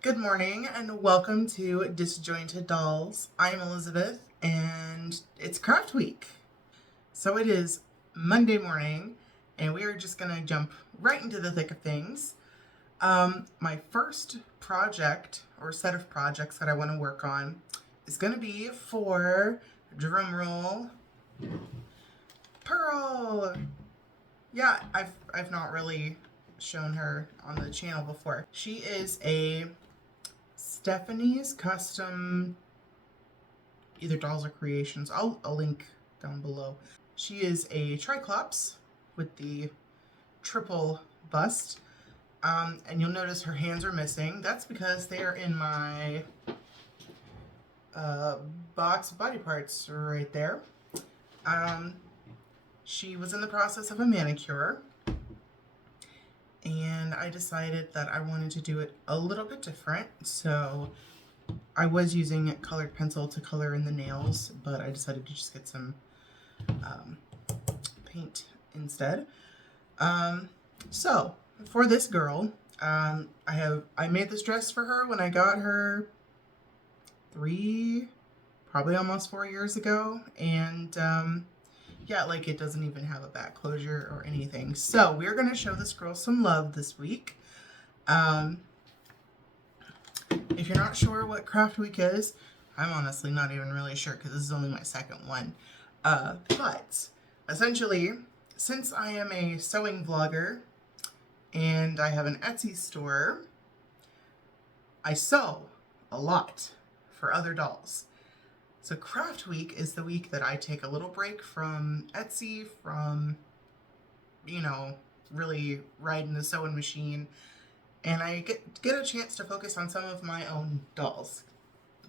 Good morning and welcome to Disjointed Dolls. I'm Elizabeth and it's craft week. So it is Monday morning and we are just going to jump right into the thick of things. My first project or set of projects that I want to work on is going to be for, drumroll, Pearl. Yeah, I've not really shown her on the channel before. She is a Stephanie's custom, either dolls or creations. I'll link down below. She is a Triclops with the triple bust. And you'll notice her hands are missing. That's because they are in my box of body parts right there. She was in the process of a manicure, and I decided that I wanted to do it a little bit different. So I was using colored pencil to color in the nails, but I decided to just get some paint instead. So for this girl, I made this dress for her when I got her probably almost 4 years ago, and yeah, like it doesn't even have a back closure or anything. So we're gonna show this girl some love this week. If you're not sure what craft week is, I'm honestly not even really sure because this is only my second one. But essentially, since I am a sewing vlogger and I have an Etsy store, I sew a lot for other dolls. So craft week is the week that I take a little break from Etsy, from, really riding the sewing machine, and I get a chance to focus on some of my own dolls,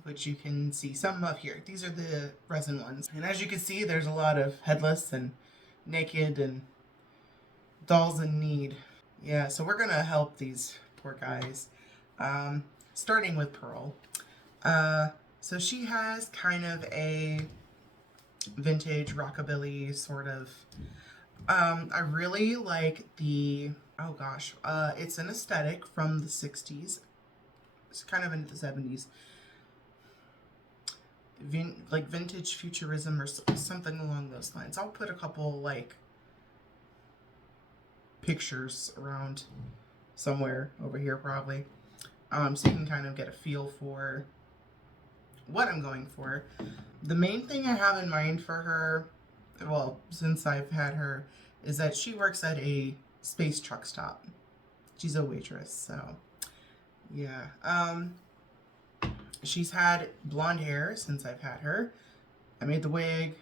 which you can see some of here. These are the resin ones. And as you can see, there's a lot of headless and naked and dolls in need. Yeah, so we're gonna help these poor guys. Starting with Pearl. So she has kind of a vintage rockabilly sort of. I really like the, oh gosh, it's an aesthetic from the 60s. It's kind of into the 70s. Like vintage futurism or something along those lines. I'll put a couple like pictures around somewhere over here probably, so you can kind of get a feel for what I'm going for. The main thing I have in mind for her, well, since I've had her, is that she works at a space truck stop. She's a waitress, so yeah. She's had blonde hair since I've had her. I made the wig,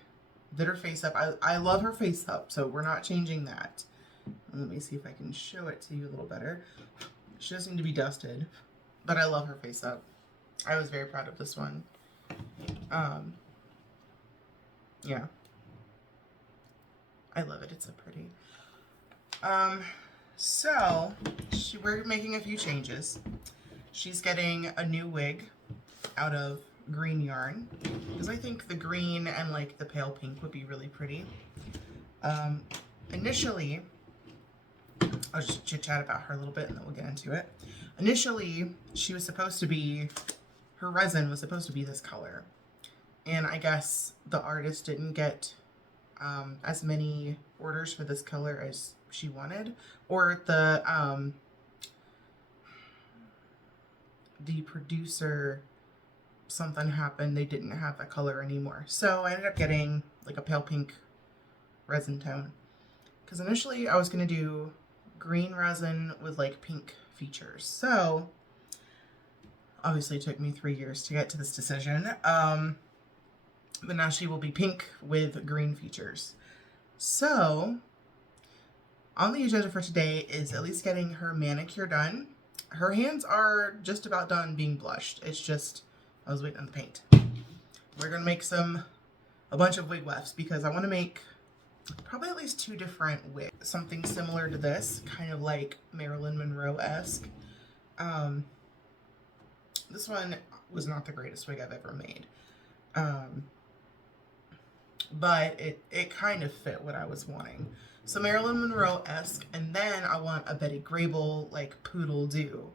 did her face up. I love her face up, so we're not changing that. Let me see if I can show it to you a little better. She doesn't need to be dusted, but I love her face up. I was very proud of this one. Yeah. I love it. It's so pretty. So we're making a few changes. She's getting a new wig out of green yarn because I think the green and like the pale pink would be really pretty. Initially, I'll just chit chat about her a little bit and then we'll get into it. Initially, she was supposed to be, her resin was supposed to be this color. And I guess the artist didn't get as many orders for this color as she wanted, or the producer, something happened, they didn't have that color anymore. So I ended up getting like a pale pink resin tone, because initially I was going to do green resin with like pink features. So obviously it took me 3 years to get to this decision. But now she will be pink with green features. So on the agenda for today is at least getting her manicure done. Her hands are just about done being blushed. It's just, I was waiting on the paint. We're going to make a bunch of wig wefts because I want to make probably at least 2 different wigs. Something similar to this, kind of like Marilyn Monroe-esque. This one was not the greatest wig I've ever made. But it kind of fit what I was wanting. So Marilyn Monroe-esque, and then I want a Betty Grable like poodle do.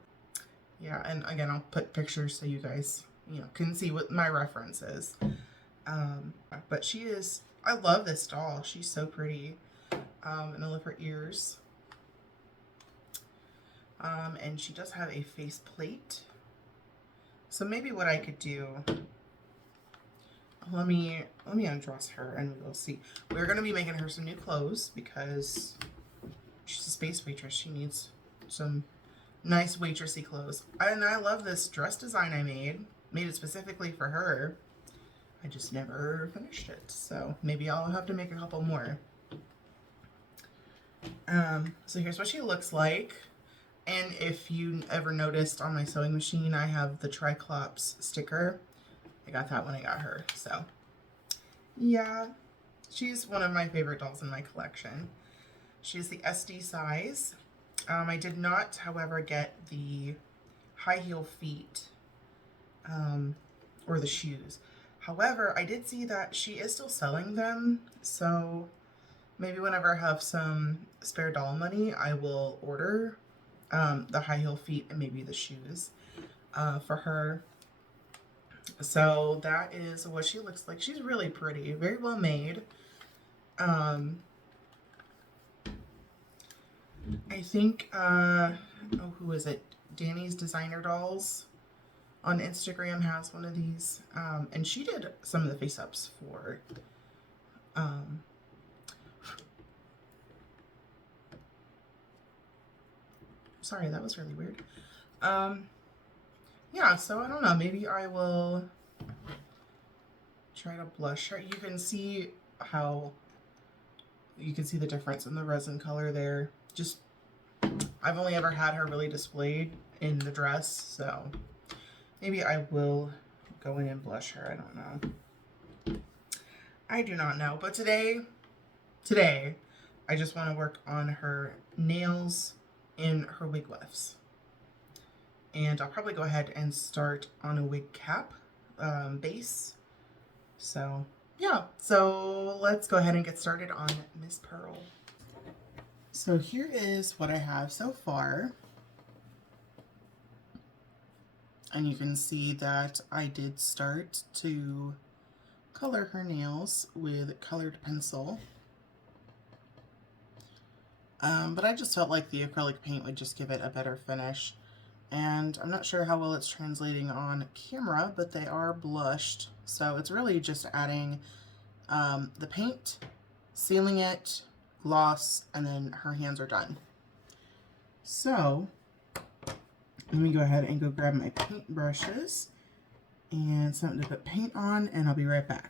Yeah, and again, I'll put pictures so you guys, you know, can see what my reference is. But she is, I love this doll. She's so pretty. And I love her ears. And she does have a face plate. So maybe what I could do, let me undress her and we'll see. We're gonna be making her some new clothes because she's a space waitress. She needs some nice waitressy clothes. And I love this dress design I made. Made it specifically for her. I just never finished it. So maybe I'll have to make a couple more. So here's what she looks like. And if you ever noticed on my sewing machine, I have the Triclops sticker. I got that when I got her. So yeah, she's one of my favorite dolls in my collection. She's the SD size. I did not, however, get the high heel feet or the shoes. However, I did see that she is still selling them. So maybe whenever I have some spare doll money, I will order the high heel feet and maybe the shoes for her. So that is what she looks like. She's really pretty, very well made. I think, oh, who is it? Danny's Designer Dolls on Instagram has one of these. And she did some of the face ups for, sorry, that was really weird. Yeah, so I don't know, maybe I will try to blush her. You can see the difference in the resin color there. Just, I've only ever had her really displayed in the dress, so maybe I will go in and blush her. I don't know. I do not know, but today, I just want to work on her nails and her wig lifts. And I'll probably go ahead and start on a wig cap base. So yeah, so let's go ahead and get started on Miss Pearl. So here is what I have so far. And you can see that I did start to color her nails with colored pencil. But I just felt like the acrylic paint would just give it a better finish. And I'm not sure how well it's translating on camera, but they are blushed. So it's really just adding the paint, sealing it, gloss, and then her hands are done. So let me go ahead and go grab my paint brushes and something to put paint on, and I'll be right back.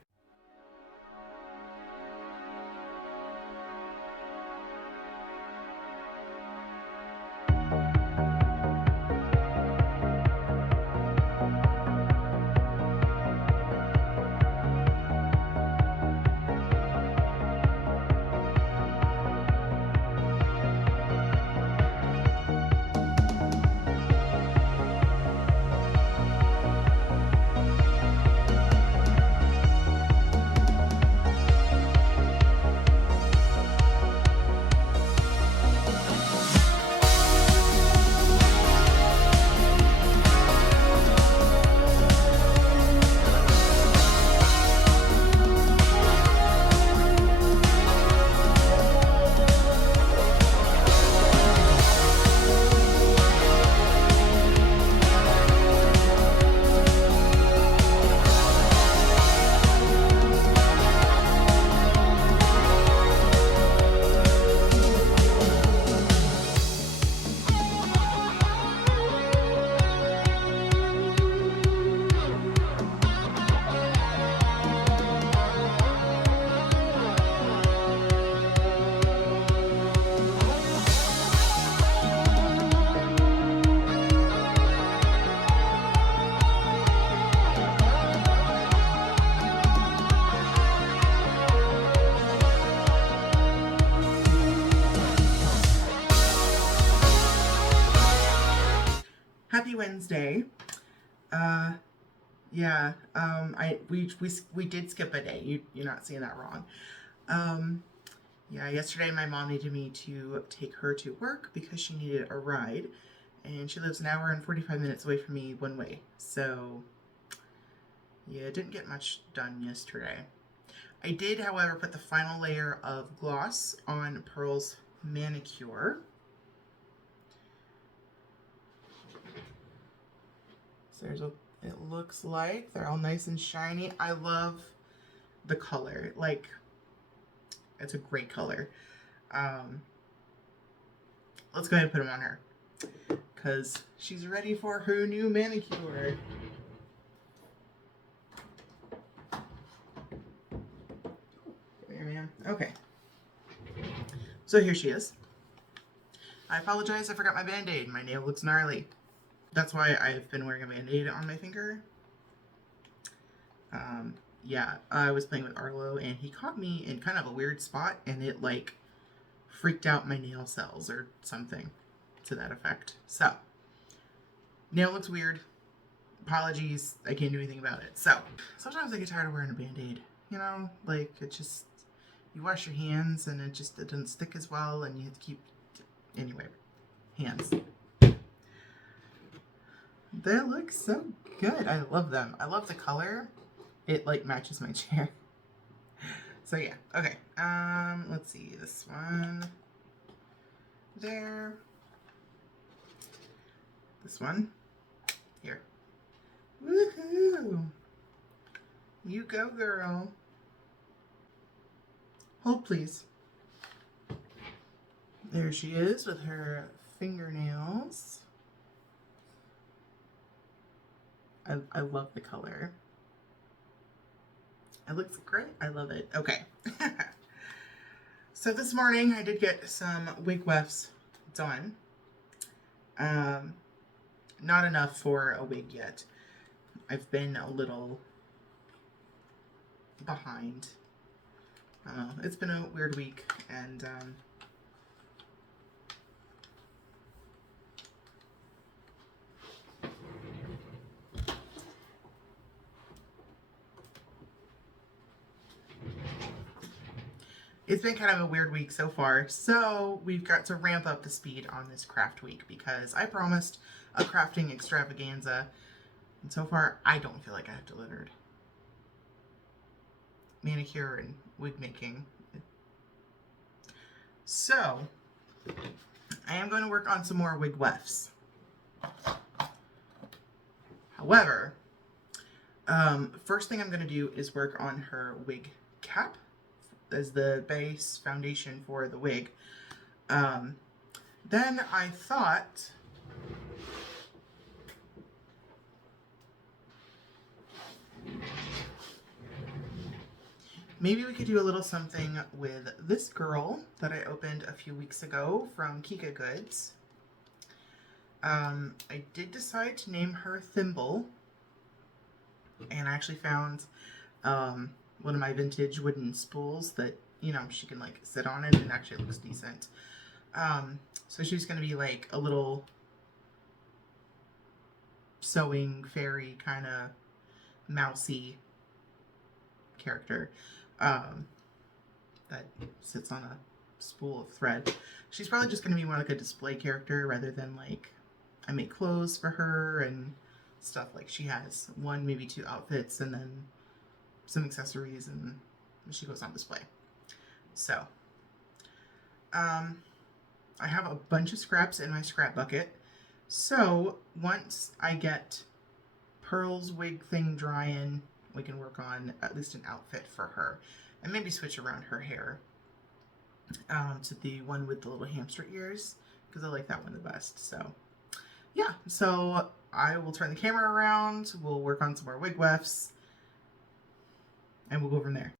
Happy Wednesday. Yeah, we did skip a day. You're not seeing that wrong. Yeah, yesterday my mom needed me to take her to work because she needed a ride. And she lives an hour and 45 minutes away from me one way. So, yeah, didn't get much done yesterday. I did, however, put the final layer of gloss on Pearl's manicure. So there's what it looks like. They're all nice and shiny. I love the color. Like, it's a great color. Let's go ahead and put them on her, because she's ready for her new manicure. There, man. Okay. So here she is. I apologize, I forgot my band-aid. My nail looks gnarly. That's why I've been wearing a band-aid on my finger. Yeah, I was playing with Arlo, and he caught me in kind of a weird spot, and it, like, freaked out my nail cells or something to that effect. So, nail looks weird. Apologies, I can't do anything about it. So, sometimes I get tired of wearing a band-aid. You know, like, it just, you wash your hands, and it doesn't stick as well, and you have to keep, anyway, hands. They look so good. I love them. I love the color. It, like, matches my chair. So, yeah. Okay. Let's see. This one. There. This one. Here. Woohoo! You go, girl. Hold, please. There she is with her fingernails. I love the color. It looks great. I love it. Okay. So this morning I did get some wig wefts done. Not enough for a wig yet. I've been a little behind. It's been a weird week, and it's been kind of a weird week so far, so we've got to ramp up the speed on this craft week, because I promised a crafting extravaganza, and so far I don't feel like I have delivered. Manicure and wig making. So, I am going to work on some more wig wefts. However, first thing I'm going to do is work on her wig cap as the base foundation for the wig. Then I thought maybe we could do a little something with this girl that I opened a few weeks ago from Kikagoods. I did decide to name her Thimble, and I actually found one of my vintage wooden spools that, you know, she can, like, sit on it, and it actually looks decent. So she's going to be, like, a little sewing fairy kind of mousy character that sits on a spool of thread. She's probably just going to be more like a display character rather than, like, I make clothes for her and stuff. Like, she has one, maybe two outfits, and then some accessories, and she goes on display. So, I have a bunch of scraps in my scrap bucket. So, once I get Pearl's wig thing drying, we can work on at least an outfit for her. And maybe switch around her hair to the one with the little hamster ears, because I like that one the best. So, yeah. So, I will turn the camera around. We'll work on some more wig wefts, and we'll go from there.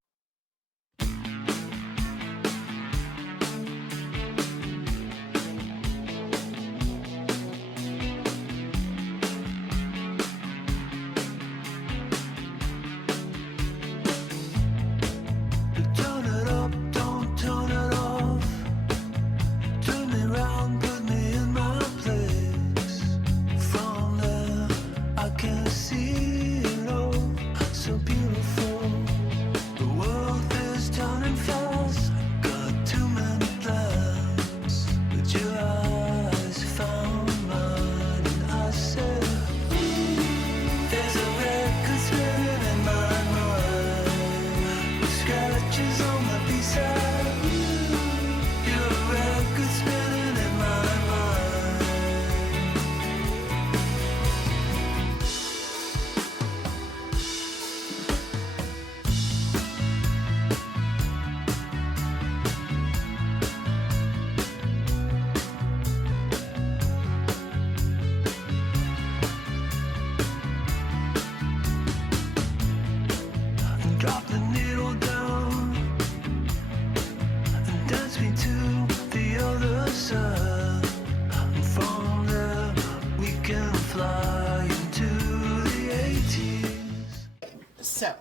See it all, so beautiful. sketches on my beside you. You're a record spinning in my mind. And drop the needle down and dance me to the other side. And from there we can fly into the 80s. So,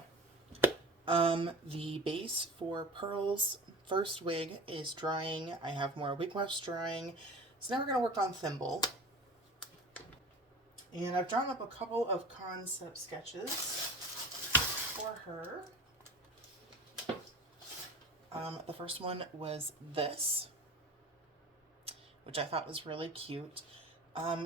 the base for Pearl's first wig is drying. I have more wig wefts drying. So now we're going to work on Thimble. And I've drawn up a couple of concept sketches for her. The first one was this, which I thought was really cute.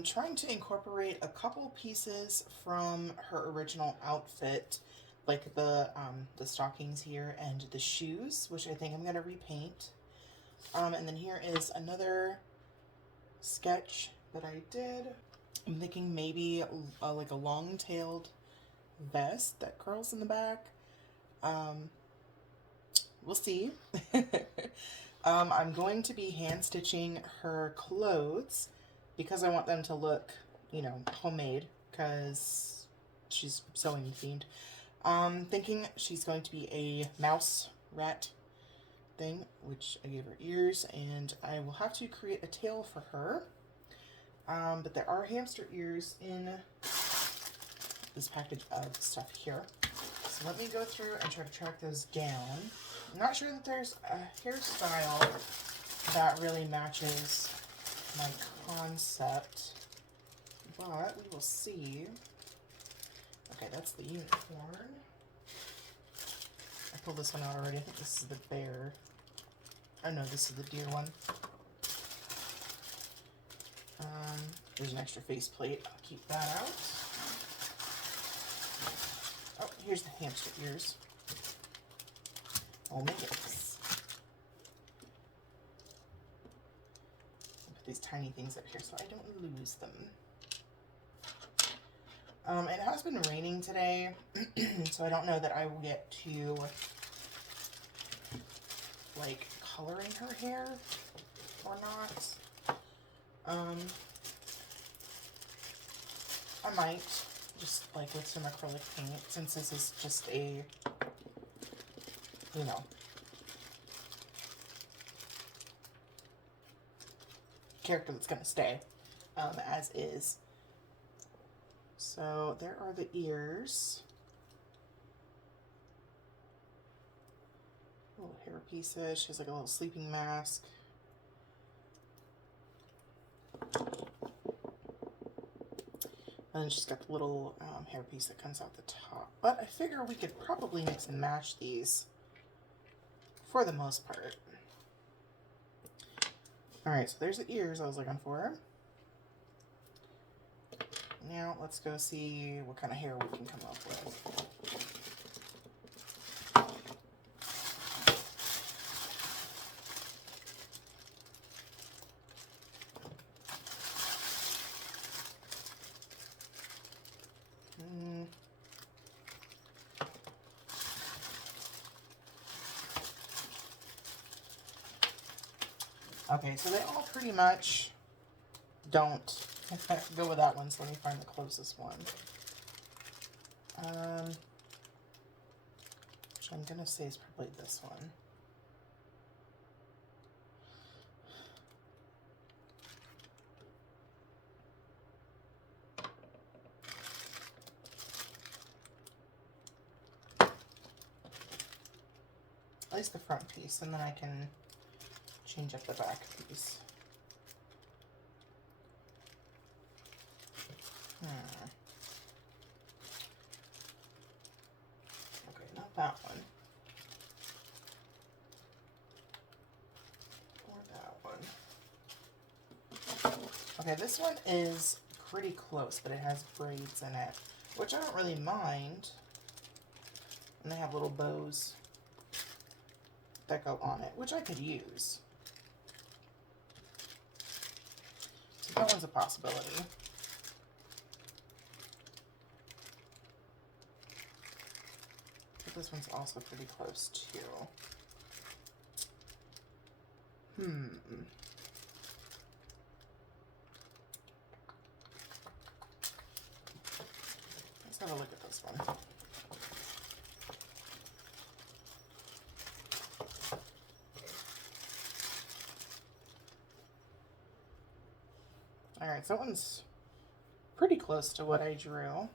Trying to incorporate a couple pieces from her original outfit, like the stockings here and the shoes, which I think I'm going to repaint. And then here is another sketch that I did. I'm thinking maybe like a long-tailed vest that curls in the back. We'll see. I'm going to be hand stitching her clothes because I want them to look, you know, homemade, because she's sewing fiend. Thinking she's going to be a mouse rat thing, which I gave her ears, and I will have to create a tail for her. But there are hamster ears in this package of stuff here. So let me go through and try to track those down. I'm not sure that there's a hairstyle that really matches my concept, but we will see. Okay, that's the unicorn. I pulled this one out already. I think this is the bear. Oh no, this is the deer one. There's an extra faceplate. I'll keep that out. Oh, here's the hamster ears. Oh my goodness. I'll put these tiny things up here so I don't lose them. It has been raining today, so I don't know that I will get to like coloring her hair or not. I might, just like with some acrylic paint, since this is just a, you know, character that's going to stay as is. So there are the ears. Little hair pieces. She has like a little sleeping mask. And then she's got the little hairpiece that comes out the top. But I figure we could probably mix and match these for the most part. Alright, so there's the ears I was looking for. Now let's go see what kind of hair we can come up with. Okay, so they all pretty much don't go with that one, so let me find the closest one. Which I'm going to say is probably this one. At least the front piece, and then I can change up the back piece. Okay, not that one. Or that one. Okay, this one is pretty close, but it has braids in it, which I don't really mind. And they have little bows. that go on it, which I could use. So that one's a possibility. But this one's also pretty close too. Let's have a look at this one. All right, so that one's pretty close to what I drew.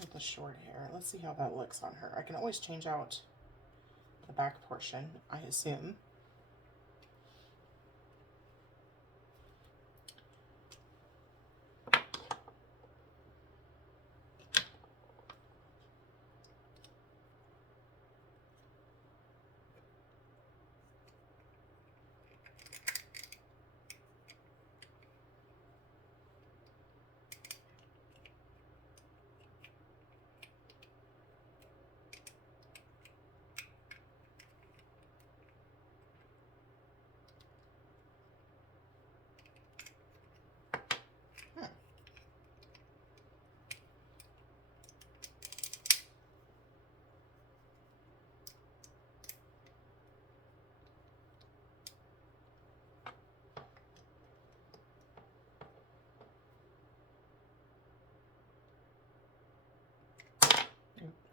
With the short hair, let's see how that looks on her. I can always change out the back portion, I assume.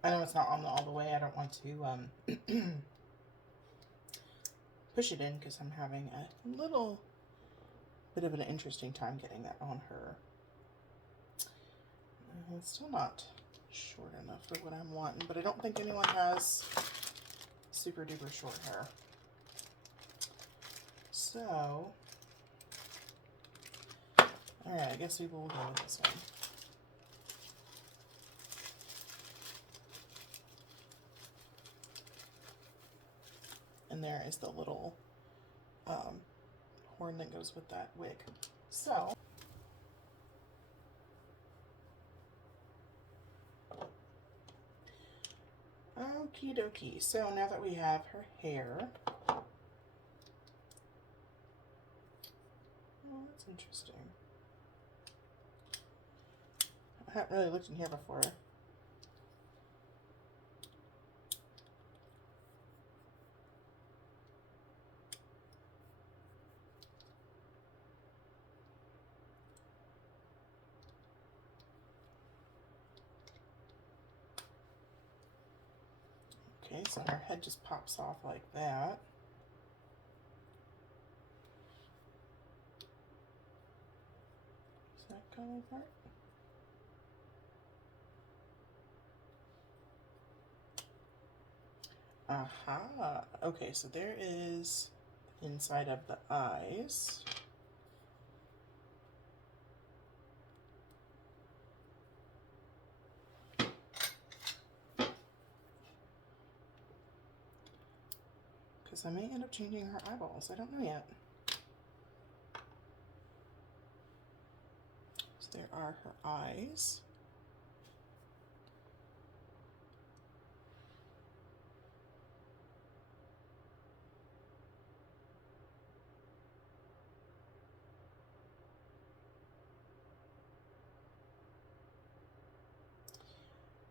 I know it's not on all the way. I don't want to push it in because I'm having a little bit of an interesting time getting that on her. It's still not short enough for what I'm wanting, but I don't think anyone has super duper short hair. So, alright, I guess we will go with this one. And there is the little horn that goes with that wig. So, okie dokie. So now that we have her hair, oh, that's interesting. I haven't really looked in here before. Okay, so her head just pops off like that. Is that color part? Aha. Okay, so there is inside of the eyes. Because I may end up changing her eyeballs. I don't know yet. So there are her eyes.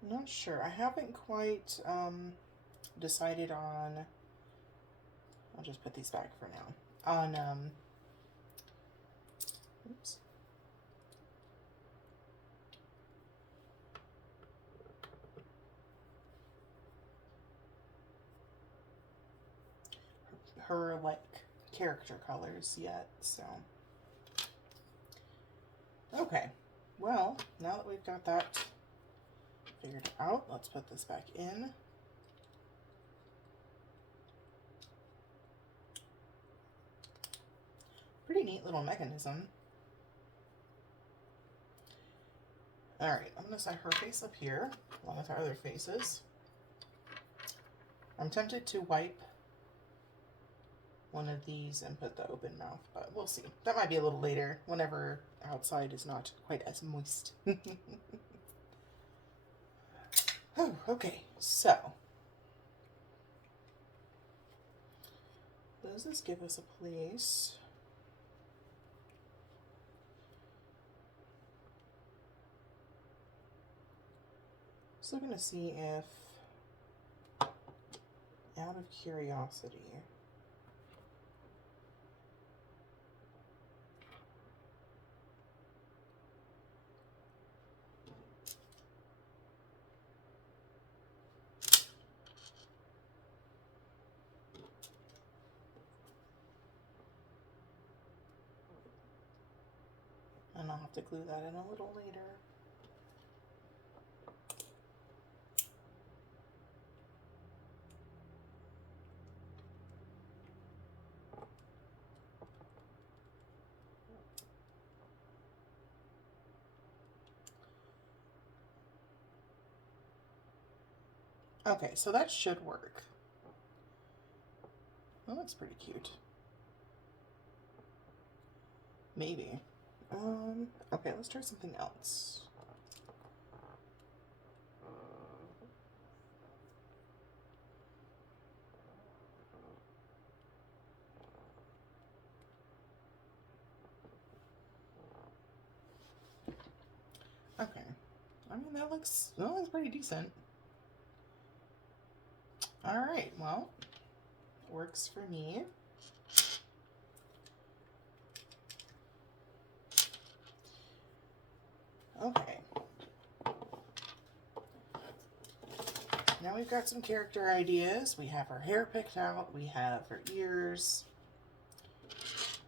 I'm not sure. I haven't quite decided on, I'll just put these back for now, on, oops. Her like character colors yet, so. Okay, well, now that we've got that figured out, let's put this back in. Pretty neat little mechanism. Alright, I'm going to set her face up here, along with our other faces. I'm tempted to wipe one of these and put the open mouth, but we'll see. That might be a little later, whenever outside is not quite as moist. Oh, okay, so does this give us a place? Just looking to see if, out of curiosity, and I'll have to glue that in a little later. Okay, so that should work. That looks pretty cute. Maybe. Okay, let's try something else. Okay. I mean, that looks pretty decent. All right, well, works for me. Okay. Now we've got some character ideas. We have her hair picked out. We have her ears,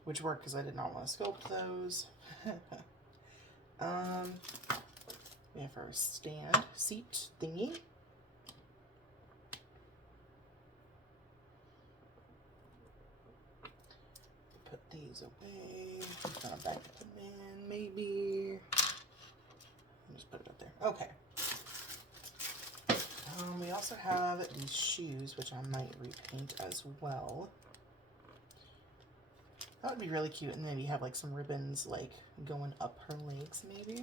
which worked because I did not want to sculpt those. We have her seat thingy. Put these away. Kind of back them in, maybe. Just put it up there. Okay. We also have these shoes, which I might repaint as well. That would be really cute, and maybe have like some ribbons like going up her legs, maybe.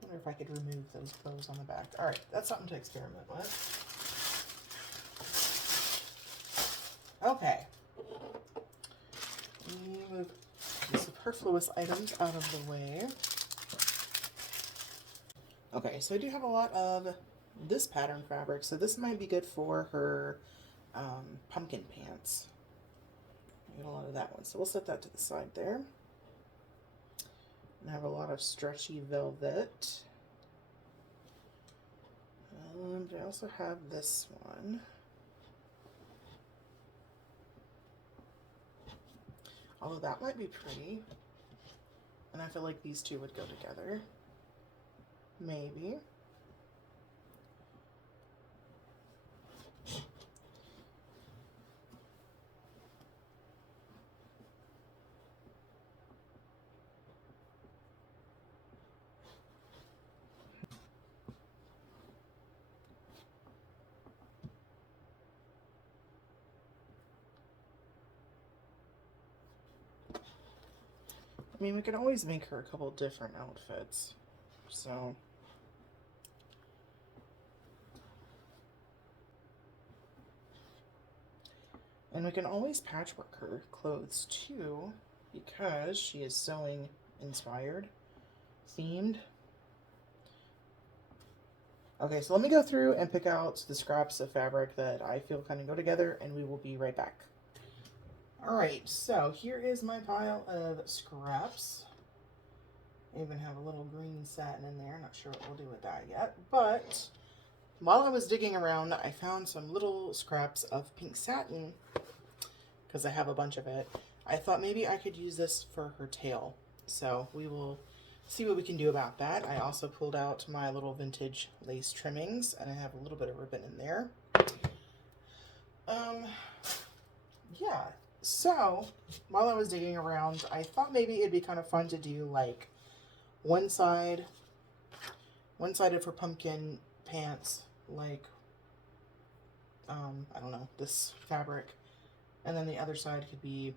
I wonder if I could remove those bows on the back. All right, that's something to experiment with. Okay. Move the superfluous items out of the way. Okay, so I do have a lot of this pattern fabric, so this might be good for her pumpkin pants. I get a lot of that one, so we'll set that to the side there. And I have a lot of stretchy velvet. I also have this one. Although that might be pretty. And I feel like these two would go together. Maybe. I mean, we could always make her a couple different outfits, so. And we can always patchwork her clothes too, because she is sewing inspired, themed. Okay, so let me go through and pick out the scraps of fabric that I feel kind of go together, and we will be right back. Alright, so here is my pile of scraps. I even have a little green satin in there. Not sure what we'll do with that yet. But while I was digging around, I found some little scraps of pink satin because I have a bunch of it. I thought maybe I could use this for her tail. So we will see what we can do about that. I also pulled out my little vintage lace trimmings, and I have a little bit of ribbon in there. Yeah. So, while I was digging around, I thought maybe it'd be kind of fun to do like one-sided for pumpkin pants, like, I don't know, this fabric, and then the other side could be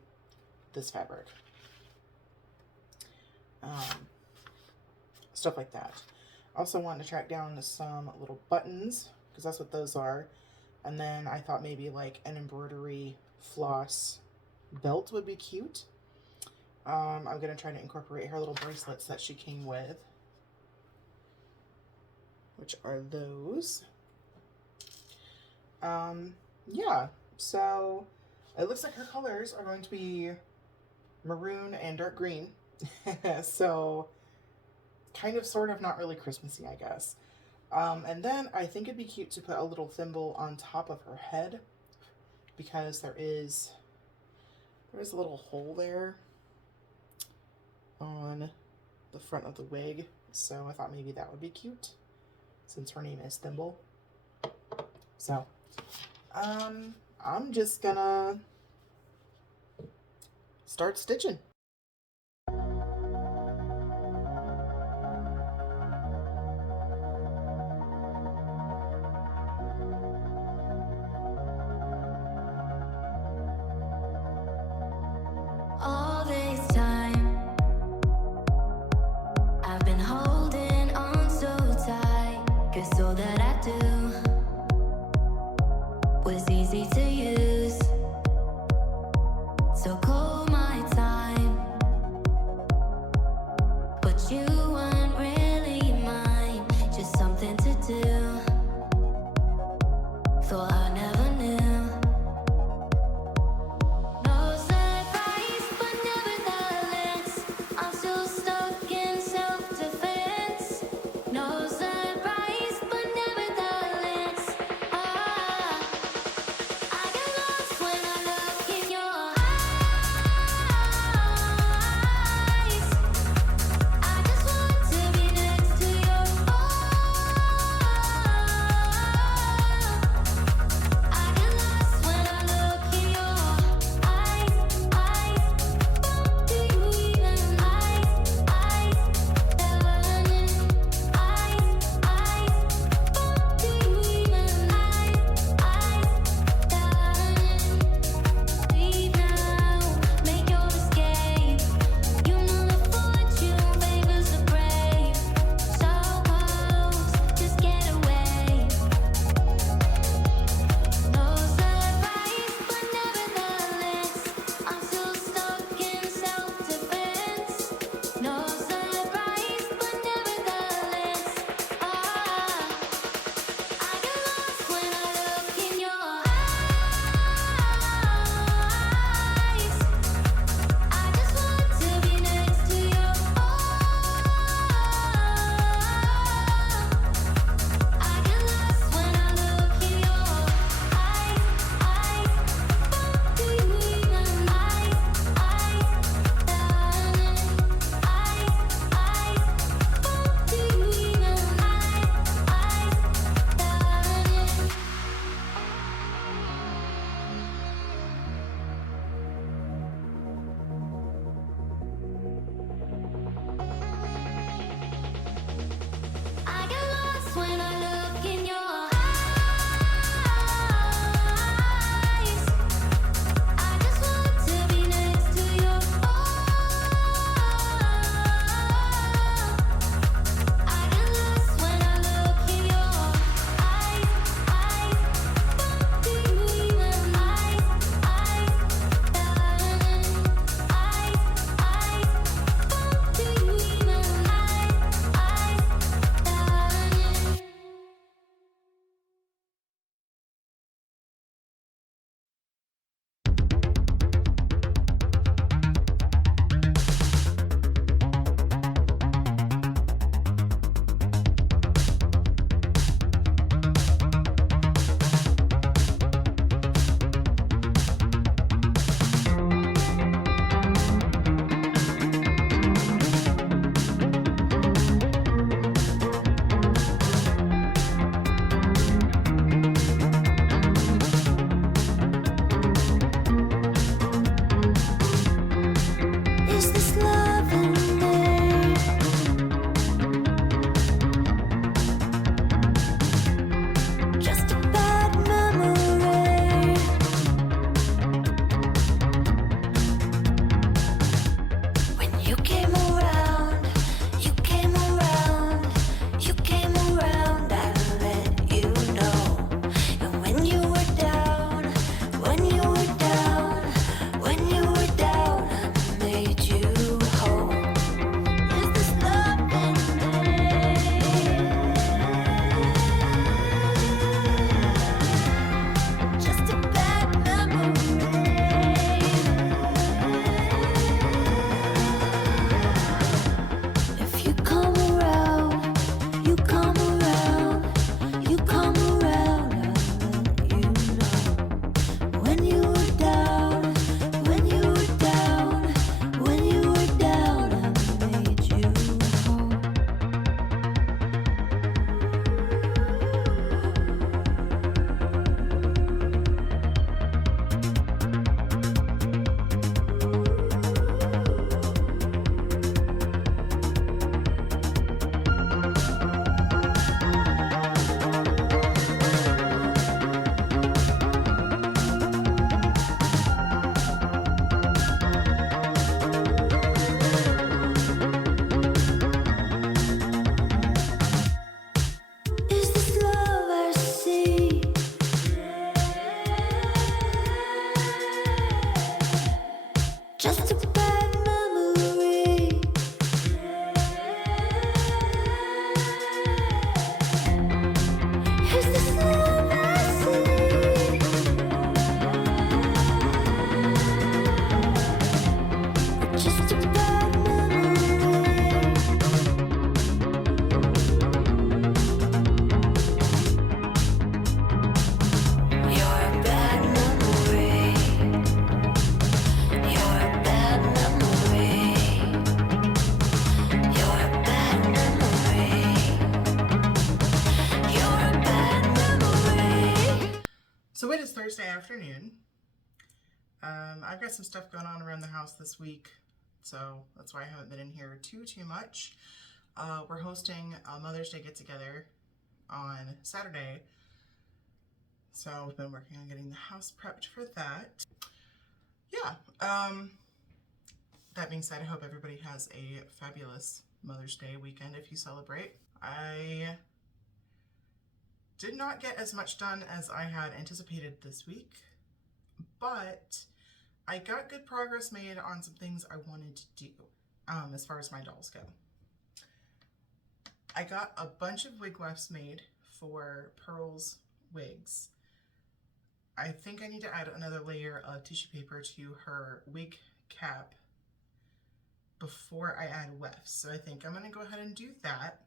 this fabric. stuff like that. Also wanted to track down some little buttons because that's what those are. And then I thought maybe like an embroidery floss belt would be cute. I'm going to try to incorporate her little bracelets that she came with, which are those. Yeah, so it looks like her colors are going to be maroon and dark green. So kind of, sort of, not really Christmassy, I guess. And then I think it'd be cute to put a little thimble on top of her head because there's a little hole there on the front of the wig. So I thought maybe that would be cute since her name is Thimble. So, I'm just gonna start stitching. All this time, I've been holding on so tight, 'cause all that I do was easy to use. So call my time, but you weren't really mine, just something to do. Thought I never knew. No surprise, but nevertheless, I'm still stuck in self-defense. No surprise, but nevertheless. Thursday afternoon. I've got some stuff going on around the house this week, so that's why I haven't been in here too much. We're hosting a Mother's Day get-together on Saturday, so we've been working on getting the house prepped for that. Yeah, that being said, I hope everybody has a fabulous Mother's Day weekend if you celebrate. I did not get as much done as I had anticipated this week, but I got good progress made on some things I wanted to do as far as my dolls go. I got a bunch of wig wefts made for Pearl's wigs. I think I need to add another layer of tissue paper to her wig cap before I add wefts. So I think I'm going to go ahead and do that.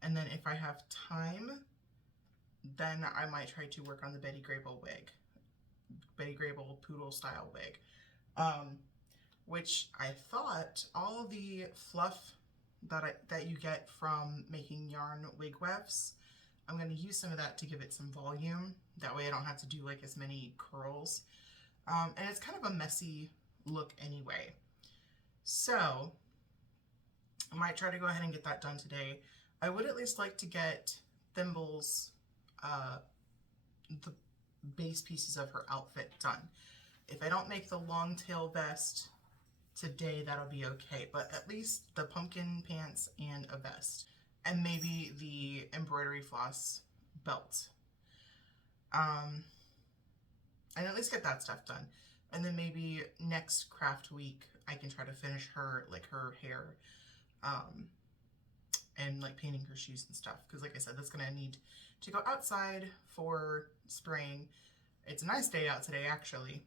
And then if I have time, then I might try to work on the Betty Grable wig. Betty Grable poodle style wig. Which I thought all the fluff that you get from making yarn wig wefts, I'm going to use some of that to give it some volume. That way I don't have to do like as many curls. And it's kind of a messy look anyway. So I might try to go ahead and get that done today. I would at least like to get Thimble's the base pieces of her outfit done. If I don't make the long tail vest today, that'll be okay, but at least the pumpkin pants and a vest, and maybe the embroidery floss belt. And at least get that stuff done. And then maybe next craft week I can try to finish her, like her hair, and like painting her shoes and stuff. Because like I said, that's gonna need to go outside for spraying. It's a nice day out today, actually.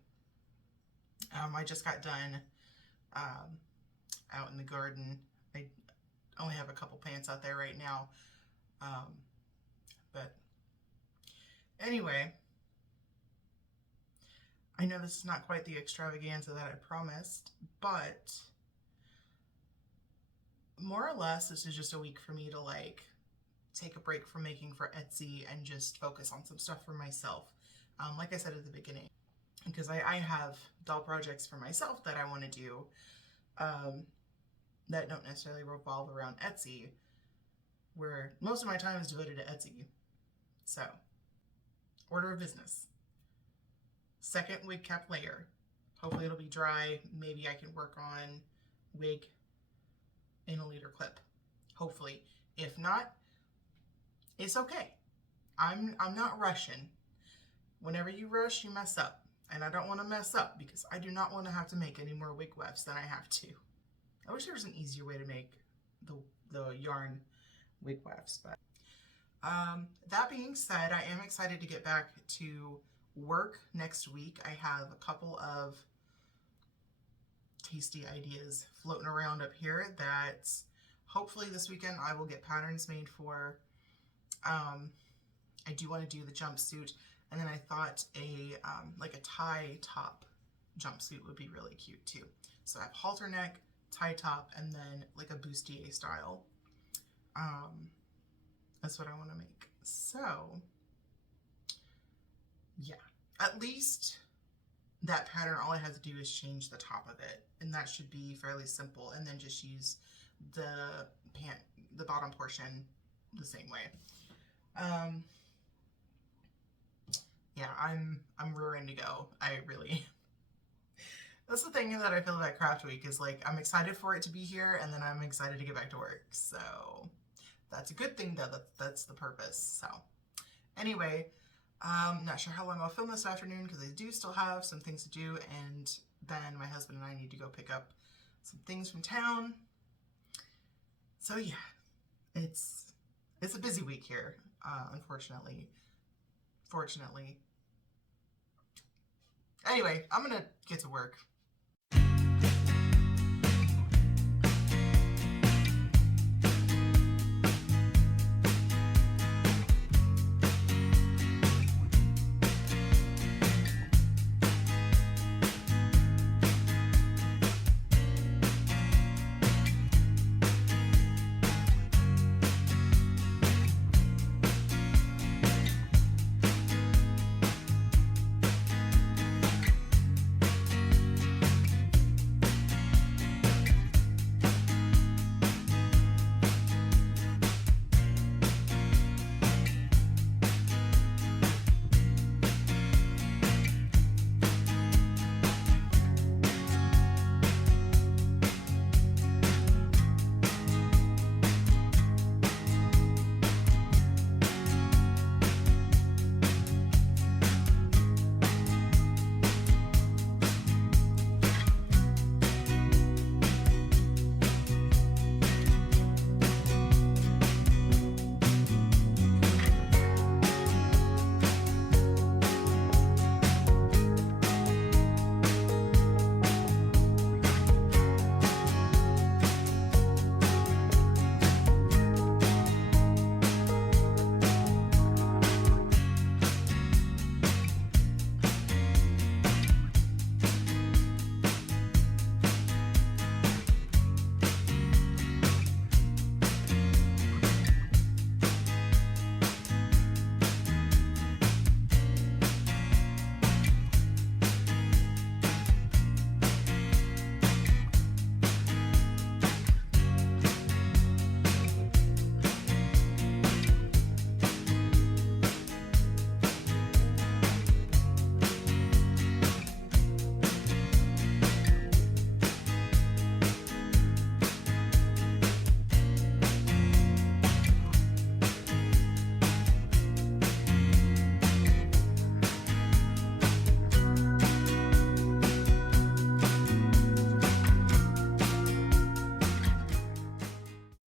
I just got done out in the garden. I only have a couple plants out there right now. But anyway, I know this is not quite the extravaganza that I promised, but more or less this is just a week for me to like take a break from making for Etsy and just focus on some stuff for myself. Like I said at the beginning, because I have doll projects for myself that I want to do that don't necessarily revolve around Etsy, where most of my time is devoted to Etsy. So, order of business. Second wig cap layer. Hopefully it'll be dry. Maybe I can work on wig in a leader clip. Hopefully. If not, it's okay. I'm not rushing. Whenever you rush, you mess up. And I don't want to mess up because I do not want to have to make any more wig wefts than I have to. I wish there was an easier way to make the yarn wig wefts, but that being said, I am excited to get back to work next week. I have a couple of tasty ideas floating around up here that hopefully this weekend I will get patterns made for. I do want to do the jumpsuit, and then I thought a like a tie top jumpsuit would be really cute too. So I have halter neck, tie top, and then like a bustier style. That's what I want to make. So yeah, at least that pattern, all I have to do is change the top of it, and that should be fairly simple, and then just use the bottom portion the same way. Yeah, I'm roaring to go. I really that's the thing that I feel about Craft Week is like I'm excited for it to be here, and then I'm excited to get back to work. So that's a good thing though. That's the purpose. So anyway, not sure how long I'll film this afternoon because I do still have some things to do, and then my husband and I need to go pick up some things from town. So yeah, it's a busy week here, unfortunately. Fortunately. Anyway, I'm gonna get to work.